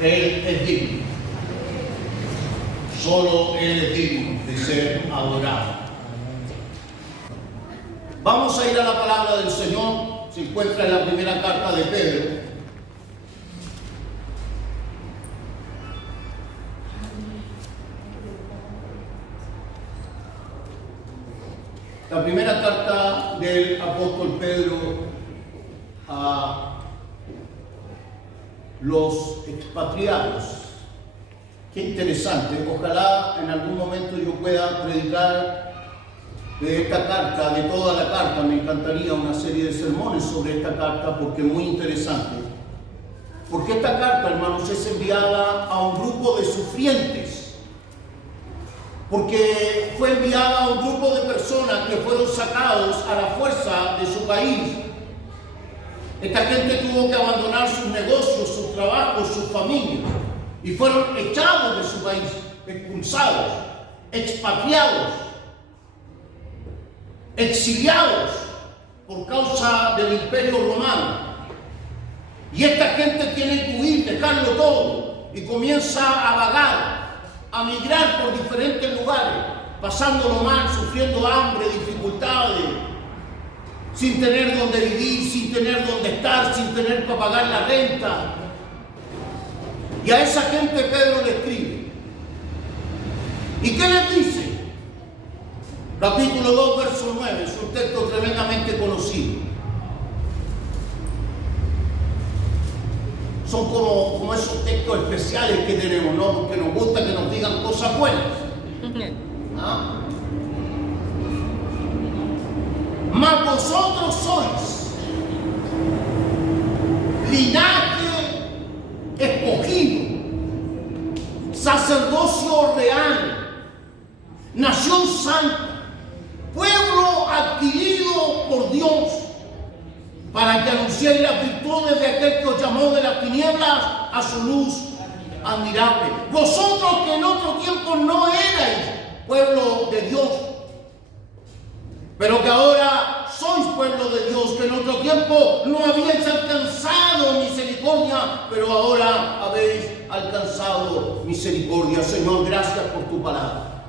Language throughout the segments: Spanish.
Él es digno. Solo Él es digno de ser adorado. Vamos a ir a la palabra del Señor. Se encuentra en la primera carta de Pedro. La primera carta del apóstol Pedro a los expatriados. Qué interesante. Ojalá en algún momento yo pueda predicar de esta carta, de toda la carta. Me encantaría una serie de sermones sobre esta carta porque es muy interesante. Porque esta carta, hermanos, es enviada a un grupo de sufrientes. Porque fue enviada a un grupo de personas que fueron sacados a la fuerza de su país. Esta gente tuvo que abandonar sus negocios, sus trabajos, sus familias, y fueron echados de su país, expulsados, expatriados, exiliados por causa del Imperio Romano. Y esta gente tiene que huir, dejarlo todo, y comienza a vagar, a migrar por diferentes lugares, pasándolo mal, sufriendo hambre, dificultades, sin tener donde vivir, sin tener donde estar, sin tener para pagar la renta. Y a esa gente Pedro le escribe. ¿Y qué les dice? Capítulo 2, verso 9, es un texto tremendamente conocido. Son como esos textos especiales que tenemos, ¿no? Porque nos gusta que nos digan cosas buenas. ¿Ah? Mas vosotros sois linaje escogido, sacerdocio real, nación santa, pueblo adquirido por Dios, para que anunciéis las virtudes de aquel que os llamó de las tinieblas a su luz admirable. Vosotros que en otro tiempo no erais pueblo de Dios, pero que ahora sois pueblo de Dios, que en otro tiempo no habíais alcanzado misericordia, pero ahora habéis alcanzado misericordia. Señor, gracias por tu palabra.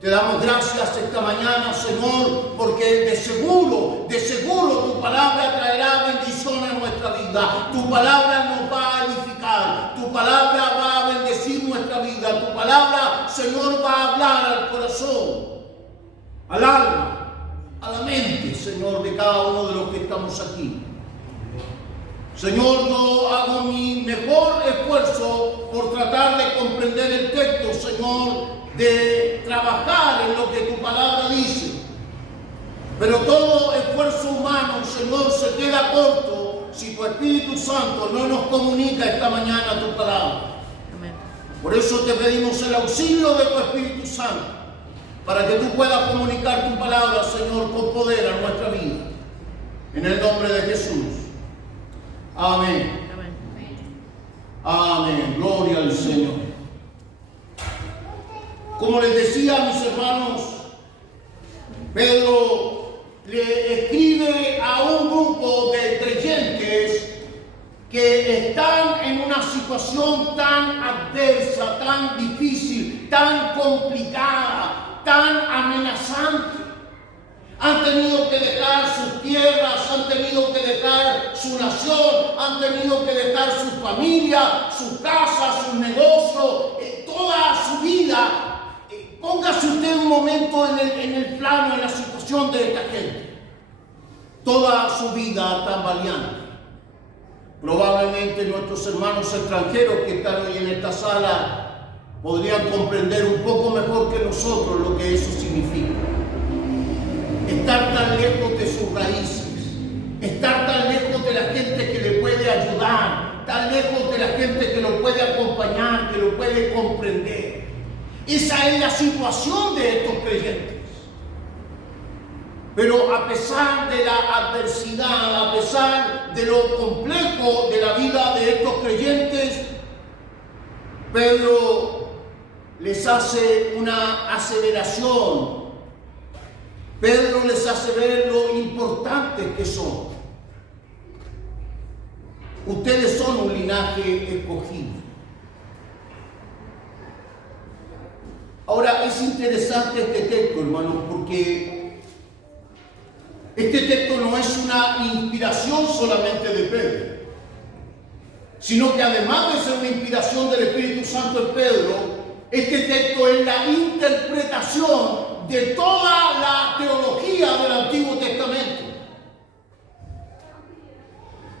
Te damos gracias esta mañana, Señor, porque de seguro tu palabra traerá bendición a nuestra vida. Tu palabra nos va a edificar. Tu palabra va a bendecir nuestra vida. Tu palabra, Señor, va a hablar al corazón, al alma, a la mente, Señor, de cada uno de los que estamos aquí. Señor, yo hago mi mejor esfuerzo por tratar de comprender el texto, Señor, de trabajar en lo que tu palabra dice. Pero todo esfuerzo humano, Señor, se queda corto si tu Espíritu Santo no nos comunica esta mañana tu palabra. Amén. Por eso te pedimos el auxilio de tu Espíritu Santo, para que tú puedas comunicar tu palabra, Señor, con poder a nuestra vida. En el nombre de Jesús. Amén. Amén. Gloria al Señor. Como les decía, mis hermanos, Pedro le escribe a un grupo de creyentes que están en una situación tan adversa, tan difícil, tan complicada, tan amenazante. Han tenido que dejar sus tierras, han tenido que dejar su nación, han tenido que dejar su familia, sus casas, sus negocios, toda su vida. Póngase usted un momento en el plano, en la situación de esta gente. Toda su vida tan valiente. Probablemente nuestros hermanos extranjeros que están hoy en esta sala podrían comprender un poco mejor que nosotros lo que eso significa. Estar tan lejos de sus raíces, estar tan lejos de la gente que le puede ayudar, tan lejos de la gente que lo puede acompañar, que lo puede comprender. Esa es la situación de estos creyentes. Pero a pesar de la adversidad, a pesar de lo complejo de la vida de estos creyentes, Pedro les hace una aseveración. Pedro les hace ver lo importantes que son. Ustedes son un linaje escogido. Ahora, es interesante este texto, hermanos, porque este texto no es una inspiración solamente de Pedro, sino que además de ser una inspiración del Espíritu Santo en Pedro, este texto es la interpretación de toda la teología del Antiguo Testamento.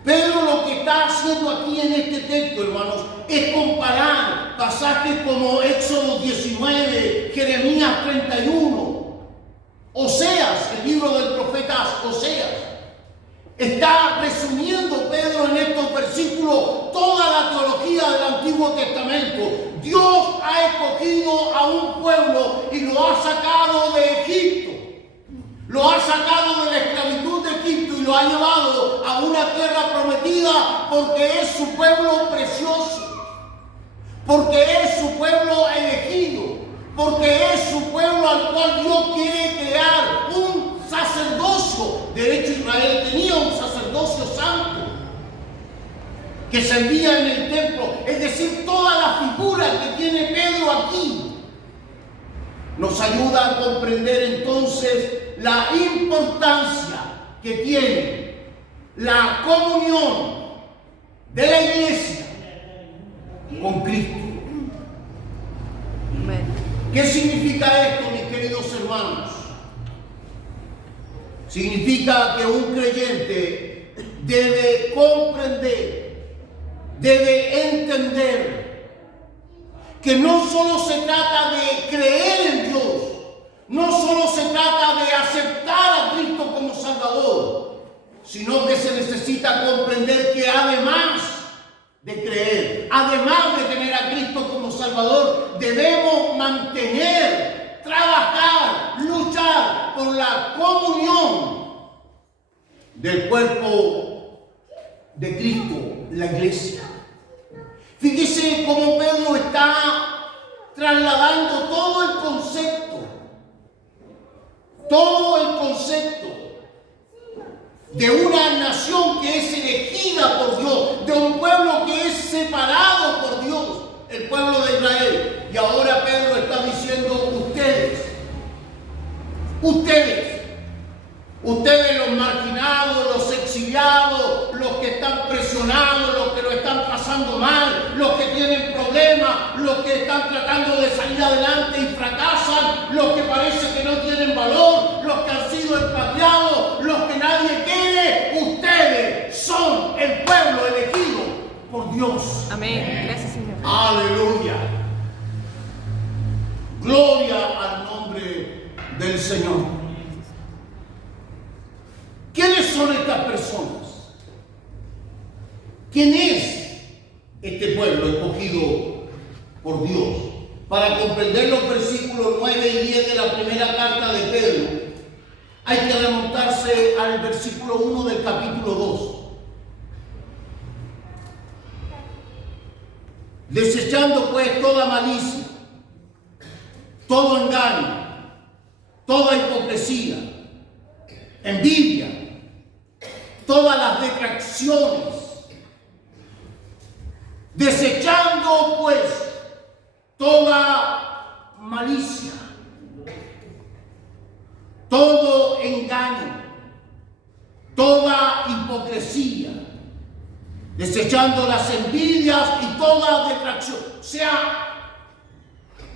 Pedro lo que está haciendo aquí en este texto, hermanos, es comparar pasajes como Éxodo 19, Jeremías 31, Oseas, el libro del profeta Oseas. Está resumiendo Pedro en estos versículos toda la teología del Antiguo Testamento. Dios ha escogido a un pueblo y lo ha sacado de Egipto. Lo ha sacado de la esclavitud de Egipto y lo ha llevado a una tierra prometida porque es su pueblo precioso, porque es su pueblo elegido, porque es su pueblo al cual Dios quiere crear un sacerdocio. De hecho, Israel tenía un sacerdocio santo que servía en el templo. Es decir, toda la figura que tiene Pedro aquí nos ayuda a comprender entonces la importancia que tiene la comunión de la iglesia con Cristo. ¿Qué significa esto, mis queridos hermanos? Significa que un creyente debe comprender, debe entender que no solo se trata de creer en Dios, no solo se trata de aceptar a Cristo como Salvador, sino que se necesita comprender que además de creer, además de tener a Cristo como Salvador, debemos mantener, trabajar, luchar por la comunión del cuerpo de Cristo, la iglesia. Fíjese cómo Pedro está trasladando todo el concepto de una nación que es elegida por Dios, de un pueblo que es separado por Dios, el pueblo de Israel. Y ahora Pedro está diciendo ustedes los marginados, los exiliados, los que están presionados, los que lo están pasando mal, los que tienen problemas, los que están tratando de salir adelante y fracasan, los que parece que no tienen valor, los que han sido expatriados, los que nadie quiere. Ustedes son el pueblo elegido por Dios. Amén. Gracias, Señor. Aleluya. Gloria al nombre del Señor. ¿Quiénes son estas personas? ¿Quién es este pueblo escogido por Dios? Para comprender los versículos 9 y 10 de la primera carta de Pedro, hay que remontarse al versículo 1 del capítulo 2. Desechando pues toda malicia, todo engaño, toda hipocresía, envidia, todas las detracciones, desechando pues toda malicia, todo engaño, toda hipocresía, desechando las envidias y toda detracción. O sea,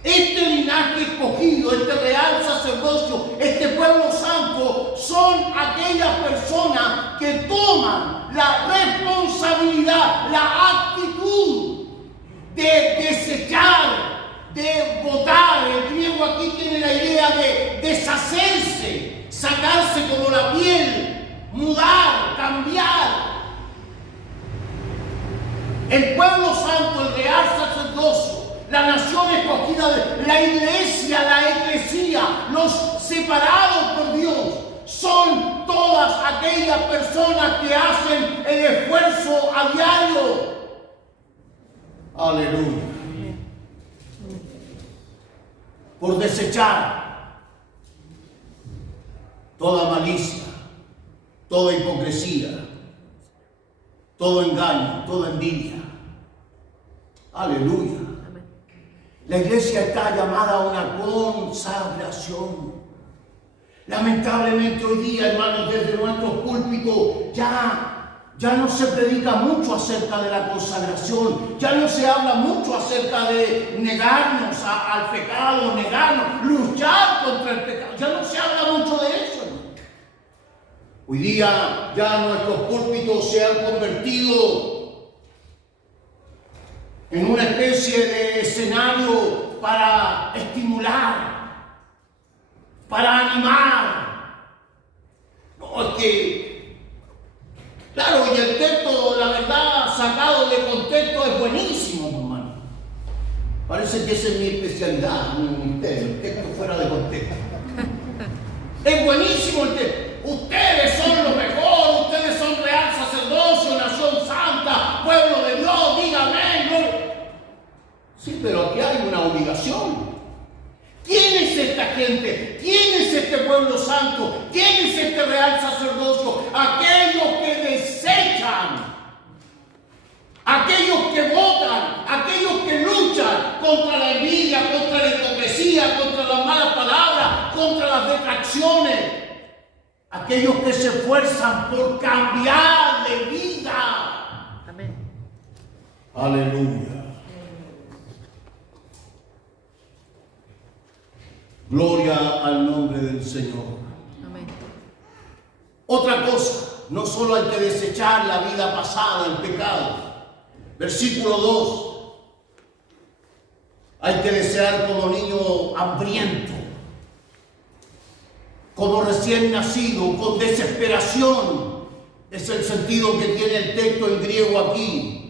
este linaje escogido, este real sacerdocio, este pueblo santo, son aquellas personas que toman la responsabilidad, la actitud de desechar, de botar. El griego aquí tiene la idea de deshacerse, sacarse como la piel, mudar, cambiar. El pueblo santo, el real sacerdocio, la nación escogida, la iglesia, la eclesía, los separados por Dios, son todas aquellas personas que hacen el esfuerzo a diario. Aleluya. Por desechar toda malicia, toda hipocresía, todo engaño, toda envidia. Aleluya. La iglesia está llamada a una consagración. Lamentablemente hoy día, hermanos, desde nuestros púlpitos ya no se predica mucho acerca de la consagración, ya no se habla mucho acerca de negarnos al pecado, luchar contra el pecado, ya no se habla mucho de eso, hermano. Hoy día ya nuestros púlpitos se han convertido en una especie de escenario para estimular, para animar. No, es que, claro, y el texto, la verdad, sacado de contexto es buenísimo, hermano. Parece que esa es mi especialidad en el ministerio, el texto fuera de contexto. Es buenísimo el texto. Ustedes son lo mejor, ustedes son real sacerdocio, nación santa, pueblo de Dios, dígame, ¿no? Sí, pero aquí hay una obligación. ¿Quién es esta gente? ¿Quién es este pueblo santo? ¿Quién es este real sacerdocio? Aquellos que desechan, aquellos que votan, aquellos que luchan contra la envidia, contra la hipocresía, contra las malas palabras, contra las detracciones. Aquellos que se esfuerzan por cambiar de vida. Amén. Aleluya. Gloria al nombre del Señor. Amén. Otra cosa, no solo hay que desechar la vida pasada, el pecado. Versículo 2. Hay que desear como niño hambriento, como recién nacido, con desesperación. Es el sentido que tiene el texto en griego aquí.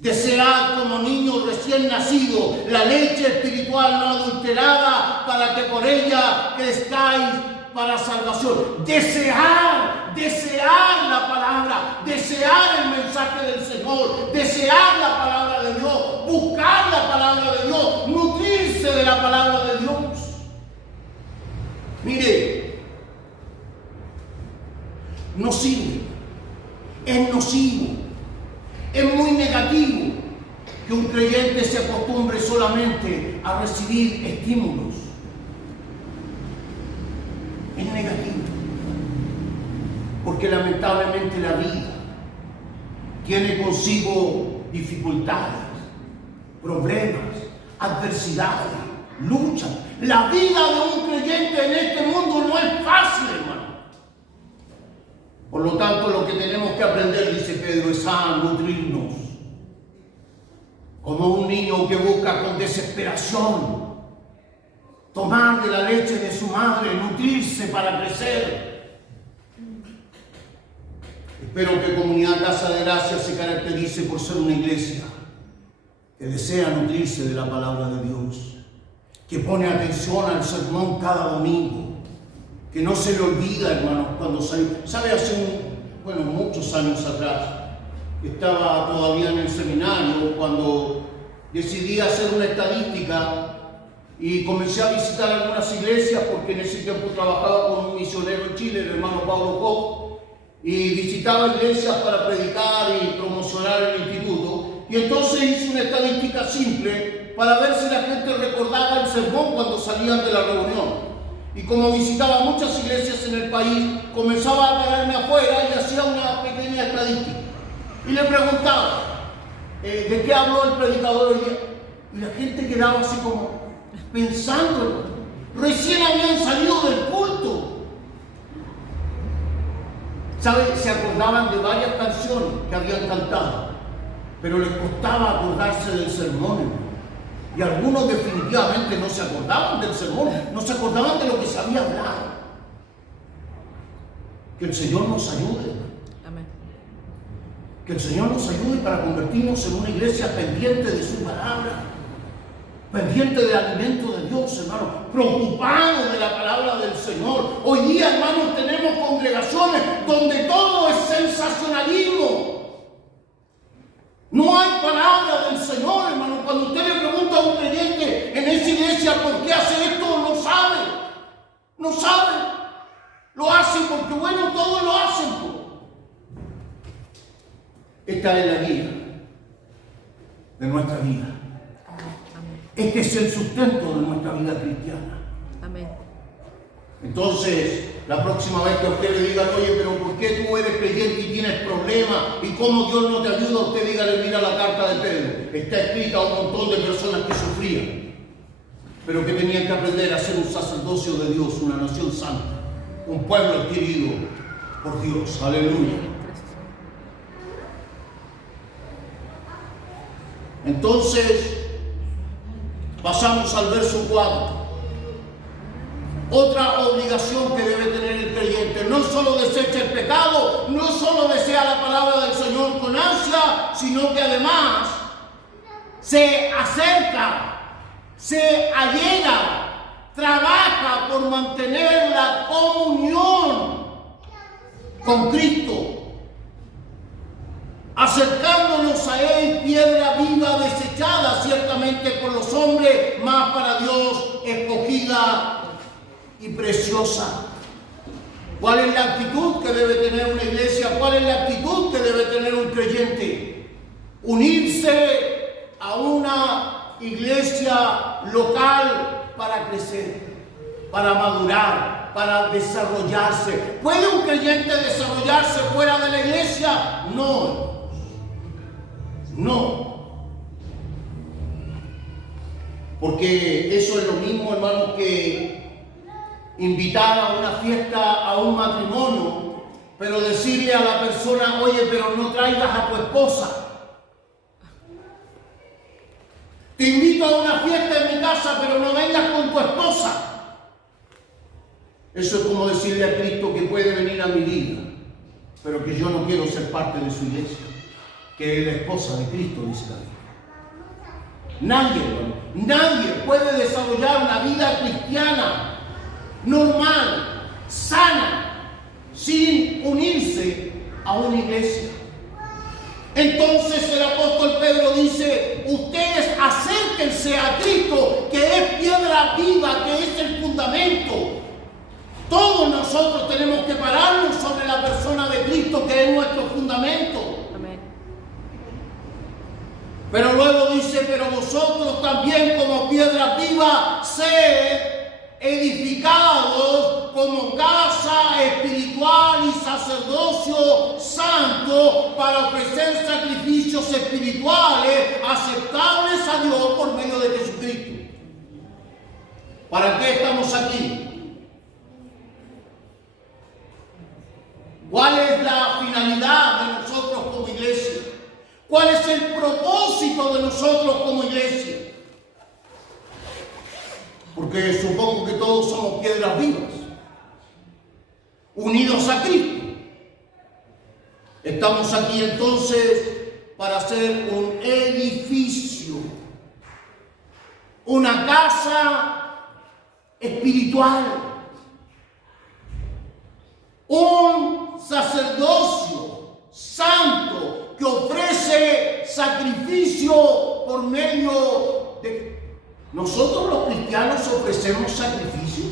Desead como niño recién nacido la leche espiritual no adulterada, para que por ella crezcáis para salvación. Desear la palabra, desear el mensaje del Señor, desear la palabra de Dios, buscar la palabra de Dios, nutrirse de la palabra de Dios. Mire, no sirve, es nocivo, es muy negativo que un creyente se acostumbre solamente a recibir estímulos. Es negativo, porque lamentablemente la vida tiene consigo dificultades, problemas, adversidades, luchas. La vida de un creyente en este mundo no es fácil, hermano. Por lo tanto, lo que tenemos que aprender, dice Pedro, es a nutrirnos. Como un niño que busca con desesperación tomar de la leche de su madre, nutrirse para crecer. Espero que Comunidad Casa de Gracia se caracterice por ser una iglesia que desea nutrirse de la palabra de Dios, que pone atención al sermón cada domingo, que no se le olvida, hermanos, cuando salió. ¿Sabe? Hace muchos años atrás, estaba todavía en el seminario, cuando decidí hacer una estadística y comencé a visitar algunas iglesias, porque en ese tiempo trabajaba con un misionero en Chile, el hermano Pablo Koch, y visitaba iglesias para predicar y promocionar el instituto. Y entonces hice una estadística simple para ver si la gente recordaba el sermón cuando salían de la reunión. Y como visitaba muchas iglesias en el país, comenzaba a pararme afuera y hacía una pequeña estadística. Y le preguntaba, ¿de qué habló el predicador hoy día? Y la gente quedaba así como pensando. Recién habían salido del culto. ¿Sabe? Se acordaban de varias canciones que habían cantado, pero les costaba acordarse del sermón. Y algunos definitivamente no se acordaban del sermón, no se acordaban de lo que se había hablado. Que el Señor nos ayude. Amén. Que el Señor nos ayude para convertirnos en una iglesia pendiente de su palabra, pendiente del alimento de Dios, hermano, preocupado de la palabra del Señor. Hoy día, hermanos, tenemos congregaciones donde todo es sensacionalismo. No hay palabra del Señor, hermano. Cuando usted le pregunta a un creyente en esa iglesia por qué hace esto, no sabe. No sabe. Lo hacen porque, bueno, todos lo hacen. Esta es la guía de nuestra vida. Este es el sustento de nuestra vida cristiana. Amén. Entonces, la próxima vez que a usted le digan, oye, pero ¿por qué tú eres creyente y tienes problemas? ¿Y cómo Dios no te ayuda? Usted dígale, mira la carta de Pedro. Está escrita a un montón de personas que sufrían, pero que tenían que aprender a ser un sacerdocio de Dios, una nación santa, un pueblo adquirido por Dios. Aleluya. Entonces, pasamos al verso 4. Otra obligación que debe tener el creyente: no solo desecha el pecado, no solo desea la palabra del Señor con ansia, sino que además se acerca, se allega, trabaja por mantener la comunión con Cristo, acercándonos a Él, piedra viva desechada ciertamente por los hombres, mas para Dios escogida y preciosa. ¿Cuál es la actitud que debe tener una iglesia? ¿Cuál es la actitud que debe tener un creyente? Unirse a una iglesia local para crecer, para madurar, para desarrollarse. ¿Puede un creyente desarrollarse fuera de la iglesia? No. No. Porque eso es lo mismo, hermano, que invitar a una fiesta, a un matrimonio, pero decirle a la persona, oye, pero no traigas a tu esposa. Te invito a una fiesta en mi casa, pero no vengas con tu esposa. Eso es como decirle a Cristo que puede venir a mi vida, pero que yo no quiero ser parte de su iglesia, que es la esposa de Cristo, dice la Biblia. Nadie puede desarrollar una vida cristiana normal, sana, sin unirse a una iglesia. Entonces el apóstol Pedro dice, ustedes acérquense a Cristo, que es piedra viva, que es el fundamento. Todos nosotros tenemos que pararnos sobre la persona de Cristo, que es nuestro fundamento. Amén. Pero luego dice, pero vosotros también como piedra viva, sed edificados como casa espiritual y sacerdocio santo para ofrecer sacrificios espirituales aceptables a Dios por medio de Jesucristo. ¿Para qué estamos aquí? ¿Cuál es la finalidad de nosotros como iglesia? ¿Cuál es el propósito de nosotros como iglesia? Porque supongo que todos somos piedras vivas, unidos a Cristo. Estamos aquí entonces para hacer un edificio, una casa espiritual, un sacerdocio santo que ofrece sacrificio por medio de... ¿Nosotros los cristianos ofrecemos sacrificios?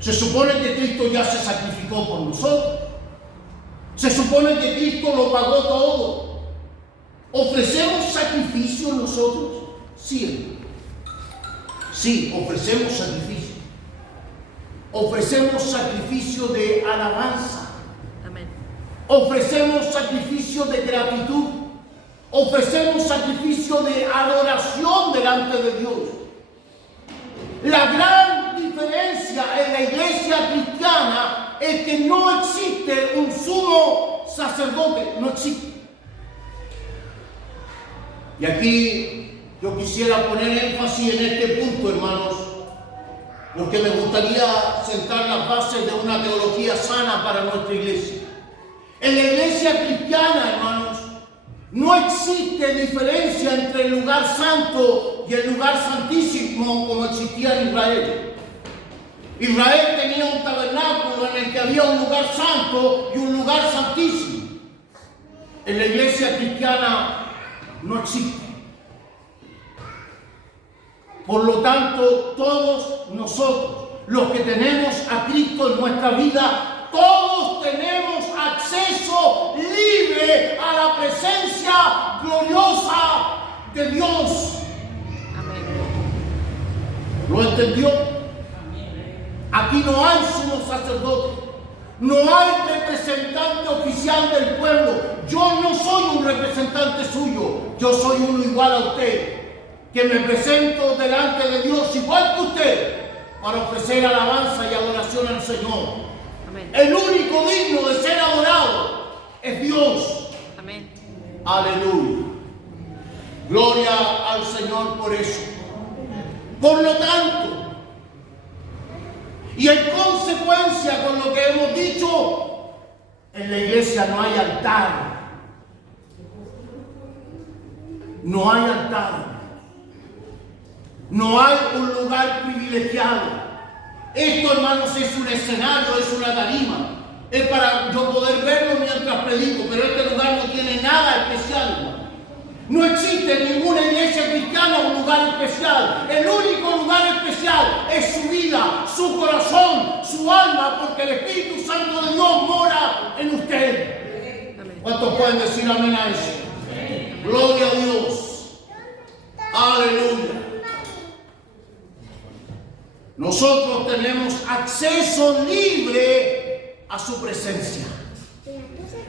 Se supone que Cristo ya se sacrificó por nosotros. Se supone que Cristo lo pagó todo. ¿Ofrecemos sacrificios nosotros? Sí. Sí, ofrecemos sacrificios. Ofrecemos sacrificio de alabanza. Amén. Ofrecemos sacrificio de gratitud. Ofrecemos sacrificio de adoración delante de Dios. La gran diferencia en la iglesia cristiana es que no existe un sumo sacerdote, no existe. Y aquí yo quisiera poner énfasis en este punto, hermanos, porque me gustaría sentar las bases de una teología sana para nuestra iglesia. En la iglesia cristiana, hermanos, no existe diferencia entre el lugar santo y el lugar santísimo como existía en Israel. Israel tenía un tabernáculo en el que había un lugar santo y un lugar santísimo. En la iglesia cristiana no existe. Por lo tanto, todos nosotros, los que tenemos a Cristo en nuestra vida, todos tenemos acceso libre a la presencia gloriosa de Dios. Amén. ¿Lo entendió? Aquí no hay sumo sacerdote. No hay representante oficial del pueblo. Yo no soy un representante suyo. Yo soy uno igual a usted, que me presento delante de Dios igual que usted para ofrecer alabanza y adoración al Señor. Amén. El único digno de ser adorado es Dios. Amén. Aleluya. Gloria al Señor por eso. Por lo tanto, y en consecuencia con lo que hemos dicho, en la iglesia no hay altar. No hay altar. No hay un lugar privilegiado. Esto, hermanos, es un escenario, es una tarima. Es para yo poder verlo mientras predico, pero este lugar no tiene nada especial, hermano. No existe en ninguna iglesia cristiana un lugar especial. El único lugar especial es su vida, su corazón, su alma, porque el Espíritu Santo de Dios mora en usted. Amén. ¿Cuántos pueden decir amén a eso? Gloria a Dios. Aleluya. Nosotros tenemos acceso libre a su presencia.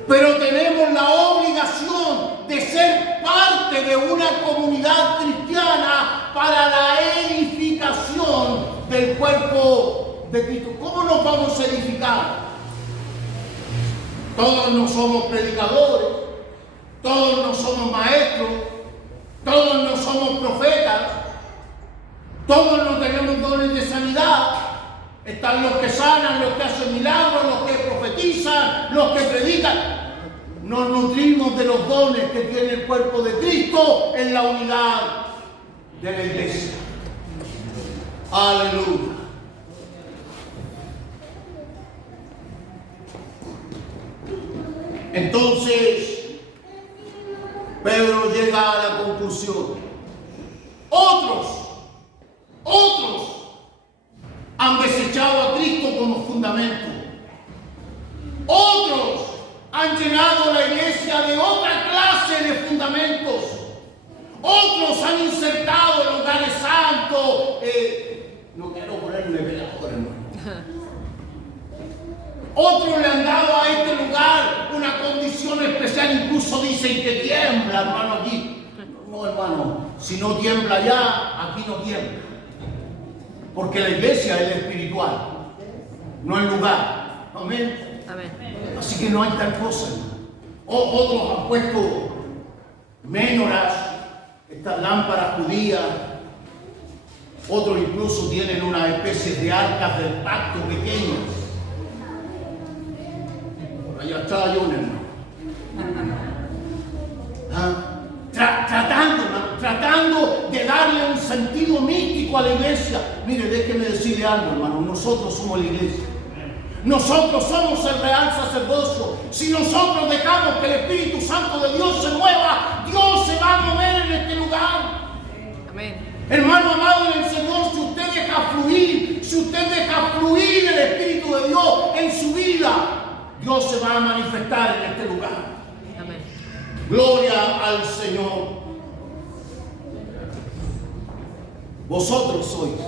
Pero tenemos la obligación de ser parte de una comunidad cristiana para la edificación del cuerpo de Cristo. ¿Cómo nos vamos a edificar? Todos no somos predicadores, todos no somos maestros, todos no somos profetas, todos no tenemos dones de sanidad. Están los que sanan, los que hacen milagros, los que profetizan, los que predican. Nos nutrimos de los dones que tiene el cuerpo de Cristo en la unidad de la iglesia. Aleluya. Entonces, Pedro llega a la conclusión. Otros han desechado a Cristo como fundamento. Otros han llenado la iglesia de otra clase de fundamentos. Otros han insertado lugares santos. No quiero ponerme velador, hermano. Otros le han dado a este lugar una condición especial. Incluso dicen que tiembla, hermano, allí. No, hermano, si no tiembla allá, aquí no tiembla. Porque la iglesia es espiritual, no el lugar. Amén. Amén. Así que no hay tal cosa. Otros han puesto menorás, estas lámparas judías. Otros incluso tienen una especie de arcas del pacto pequeñas. Por allá está John, hermano. Tratando de darle un sentido místico a la iglesia. Mire, déjeme decirle algo, hermano. Nosotros somos la iglesia. Nosotros somos el real sacerdocio. Si nosotros dejamos que el Espíritu Santo de Dios se mueva, Dios se va a mover en este lugar. Amén. Hermano amado en el Señor, si usted deja fluir el Espíritu de Dios en su vida, Dios se va a manifestar en este lugar. Amén. Gloria al Señor. Vosotros sois.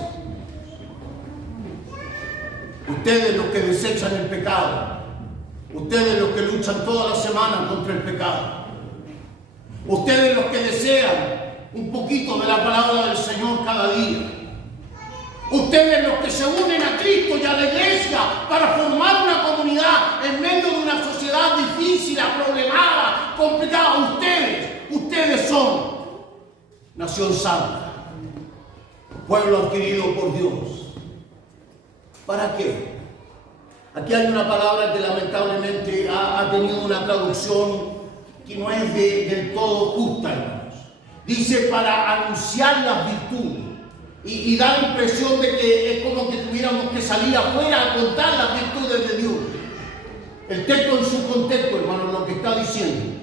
Ustedes los que desechan el pecado. Ustedes los que luchan toda la semana contra el pecado. Ustedes los que desean un poquito de la palabra del Señor cada día. Ustedes los que se unen a Cristo y a la iglesia para formar una comunidad en medio de una sociedad difícil, problemada, complicada. Ustedes son nación santa, pueblo adquirido por Dios. ¿Para qué? Aquí hay una palabra que lamentablemente ha tenido una traducción que no es del todo justa, hermanos. Dice para anunciar las virtudes. Y da la impresión de que es como que tuviéramos que salir afuera a contar las virtudes de Dios. El texto en su contexto, hermano, lo que está diciendo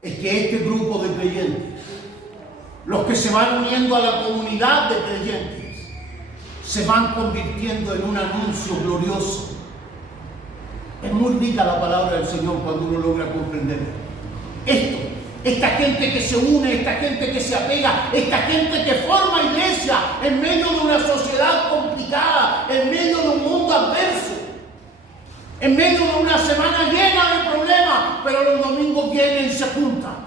es que este grupo de creyentes, los que se van uniendo a la comunidad de creyentes, se van convirtiendo en un anuncio glorioso. Es muy rica la palabra del Señor cuando uno logra comprender esto. esta gente que se une, esta gente que se apega, esta gente que forma iglesia en medio de una sociedad complicada, en medio de un mundo adverso, en medio de una semana llena de problemas, pero los domingos vienen y se juntan.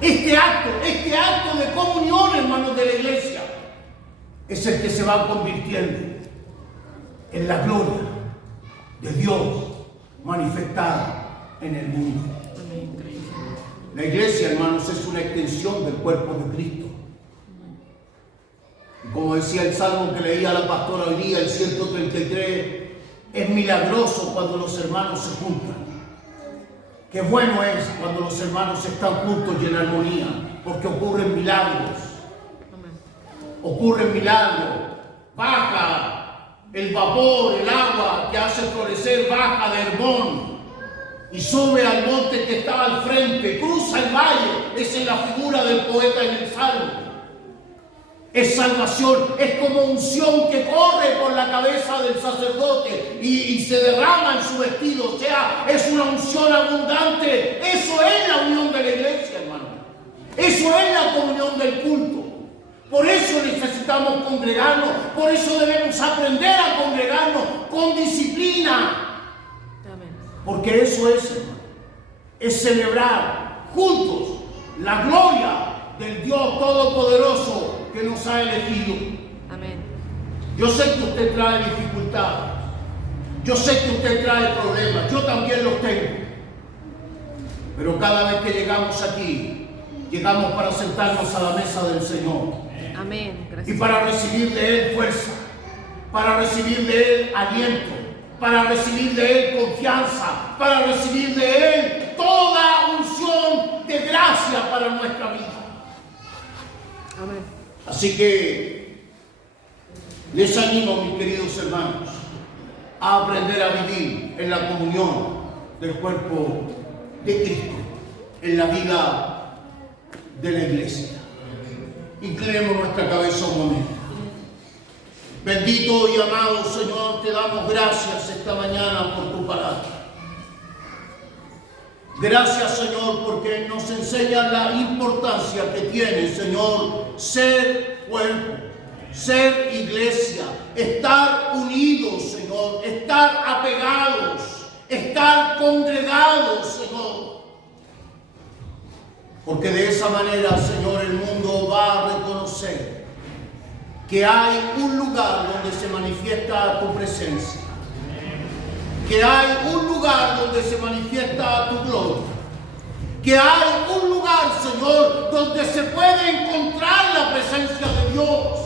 Este acto de comunión, hermanos de la iglesia, es el que se va convirtiendo en la gloria de Dios manifestada en el mundo. La iglesia, hermanos, es una extensión del cuerpo de Cristo. Y como decía el salmo que leía la pastora hoy día, el 133, es milagroso cuando los hermanos se juntan. Qué bueno es cuando los hermanos están juntos y en armonía, porque ocurren milagros. Ocurren milagros. Baja el vapor, el agua que hace florecer, baja de Hermón y sube al monte que está al frente, cruza el valle. Esa es la figura del poeta en el salmo. Es salvación, es como unción que corre por la cabeza del sacerdote y se derrama en su vestido. O sea, es una unción abundante. Eso es la unión de la iglesia, hermano. Eso es la comunión del culto. Por eso necesitamos congregarnos, por eso debemos aprender a congregarnos con disciplina. Porque eso es, hermano, es celebrar juntos la gloria del Dios Todopoderoso que nos ha elegido. Amén. Yo sé que usted trae dificultades, yo sé que usted trae problemas, yo también los tengo. Pero cada vez que llegamos aquí, llegamos para sentarnos a la mesa del Señor. Amén. Gracias. Y para recibir de Él fuerza, para recibir de Él aliento, para recibir de Él confianza, para recibir de Él toda unción de gracia para nuestra vida. Amén. Así que les animo, mis queridos hermanos, a aprender a vivir en la comunión del cuerpo de Cristo, en la vida de la iglesia. Inclinemos nuestra cabeza un momento. Bendito y amado Señor, te damos gracias esta mañana por tu palabra. Gracias, Señor, porque nos enseña la importancia que tiene, Señor, ser cuerpo, ser iglesia, estar unidos, Señor, estar apegados, estar congregados, Señor. Porque de esa manera, Señor, el mundo va a reconocer que hay un lugar donde se manifiesta tu presencia. Que hay un lugar donde se manifiesta tu gloria. Que hay un lugar, Señor, donde se puede encontrar la presencia de Dios.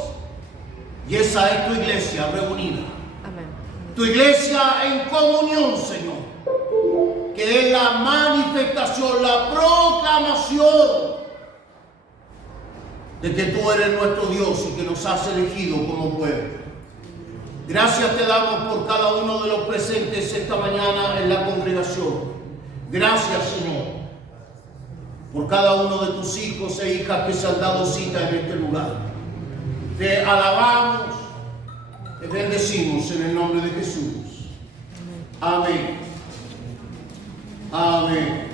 Y esa es tu iglesia reunida. Amén. Tu iglesia en comunión, Señor. Que es la manifestación, la proclamación de que tú eres nuestro Dios y que nos has elegido como pueblo. Gracias te damos por cada uno de los presentes esta mañana en la congregación. Gracias, Señor, por cada uno de tus hijos e hijas que se han dado cita en este lugar. Te alabamos, te bendecimos en el nombre de Jesús. Amén. Amén.